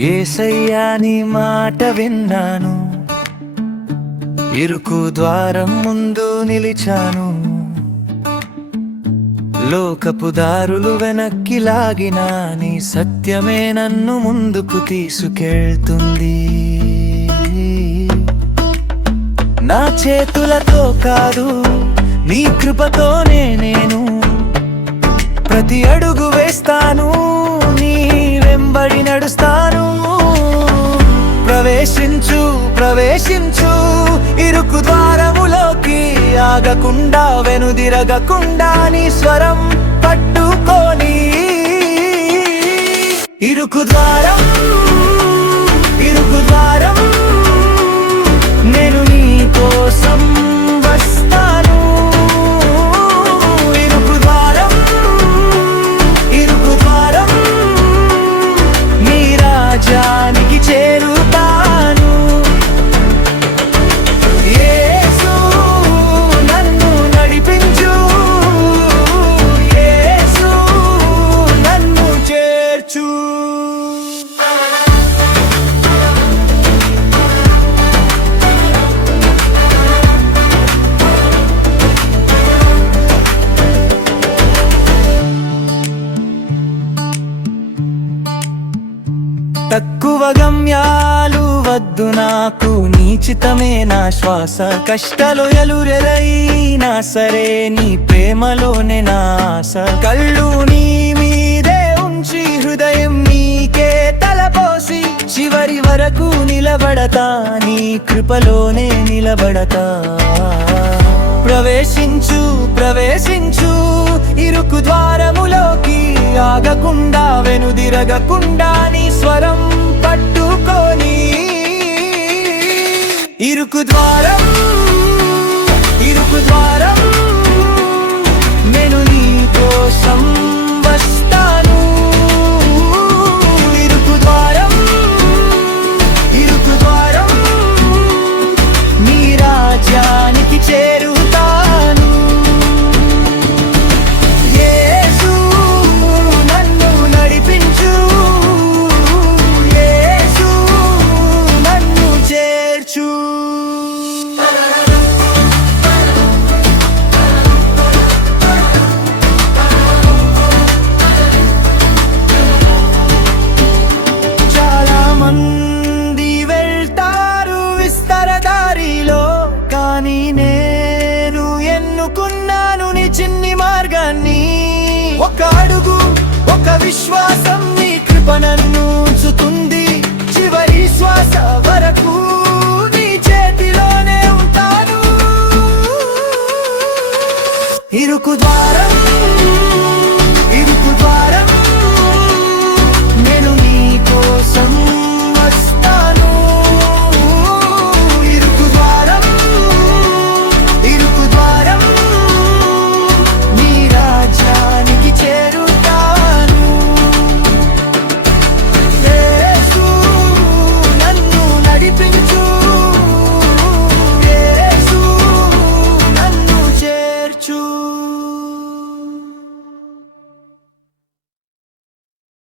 యేసయ్యా నీ మాట విన్నాను, ఇరుకు ద్వారం ముందు నిలిచాను. లోకపు దారులు వెనక్కి లాగినా నీ సత్యమే నన్ను ముందుకు తీసుకెళ్తుంది. నా చేతులతో కాదు నీ కృపతోనే నేను ప్రతి అడుగు వేస్తాను, నీ వెంబడి నడుస్తాను. ప్రవేశించు ప్రవేశించు ఇరుకు ద్వారములోకి, ఆగకుండా వెనుదిరగకుండా నీ స్వరం పట్టుకొని. ఇరుకు ద్వారం ఇరుకు ద్వారం నేను నీ కోసం వస్తాను. ఇరుకు ద్వారం ఇరుకు ద్వారం నీ రాజ్యానికి చేరుతాను. యేసు నన్ను నడిపించు, యేసు నన్ను చేర్చు. తక్కువ గమ్యాలు వద్దు నాకు, నీచితమే నా శ్వాస. కష్టాలు ఎలురెరైనా సరే నీ ప్రేమలోనే నా ఆశ. కళ్ళు నీ మీదే ఉంచి హృదయం నీకే తలపోసి, చివరి వరకు నిలబడతా నీ కృపలోనే నిలబడతా. ప్రవేశించు ప్రవేశించు ఇరుకు ద్వారములోకి, ఆగకుండా వెనుదిరగకుండా నీ స్వరం పట్టుకొని. ఇరుకు ద్వారం ఇరుకు ద్వారం నేను నీ కోసం వస్తాను. ఇరుకు ద్వారం ఇరుకు ద్వారం నీ రాజ్యానికి చేరుతాను. యేసు నన్ను నడిపించు, యేసు నన్ను చేర్చు. చాలా మంది వెళ్తారు విస్తర దారిలో, కానీ నేను ఎన్నుకున్నాను నీ చిన్ని మార్గాన్ని. ఒక అడుగు ఒక విశ్వాసం నీ కృప నన్ను ఉంచుతుంది. చివరి శ్వాస వరకు నీ చేతిలోనే ఉంటాను. ఇరుకు ద్వారం